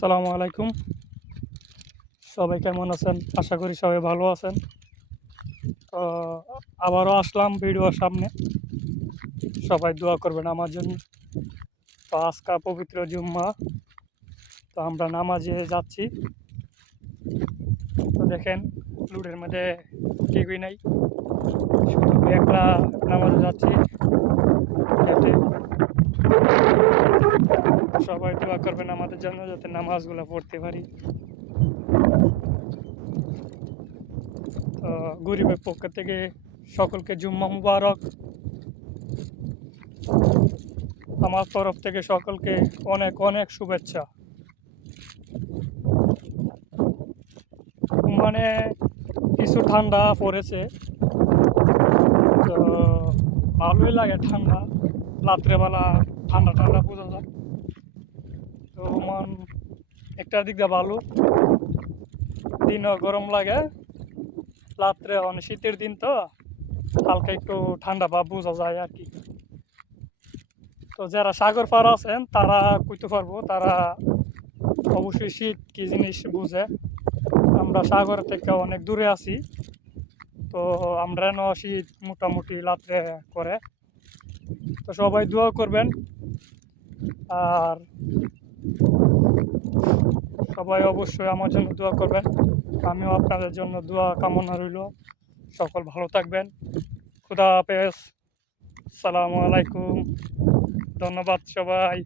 আসসালামু আলাইকুম। সবাই কেমন আছেন? আশা করি সবাই ভালো আছেন। তো আবারও আসলাম ভিডিওর সামনে। সবাই দোয়া করবেন আমার জন্য। তো আজকে পবিত্র জুম্মা। তো আমরা নামাজে যাচ্ছি। তো দেখেন লুডের মধ্যে কেউই নাই, শুধু একলা নামাজে যাচ্ছি হেঁটে। সবাই দোয়া করবেন আমাদের জন্য যাতে নামাজগুলো পড়তে পারি। তো গরিবের পক্ষ থেকে সকলকে জুম্মা মুবারক। আমার তরফ থেকে সকলকে অনেক অনেক শুভেচ্ছা। মানে কিছু ঠান্ডা পড়েছে, তো ভালোই লাগে ঠান্ডা। রাত্রেবেলা ঠান্ডা ঠান্ডা বোঝা যায়, তো একটা দিক দিয়ে ভালো। দিনও গরম লাগে, রাত্রে অনেক শীতের দিন তো হালকা একটু ঠান্ডা ভাব বোঝা যায় আর কি। তো যারা সাগর পার আছেন তারা কইতে পারবো, তারা অবশ্যই শীত কি জিনিস বুঝে। আমরা সাগর থেকে অনেক দূরে আছি, তো আমরা শীত মোটামুটি রাত্রে করে। তো সবাই দোয়া করবেন, আর সবাই অবশ্যই আমার জন্য দোয়া করবেন। আমিও আপনাদের জন্য দোয়া কামনা রইল। সকল ভালো থাকবেন। খুদা হাফেজ। আসসালামু আলাইকুম। ধন্যবাদ সবাই।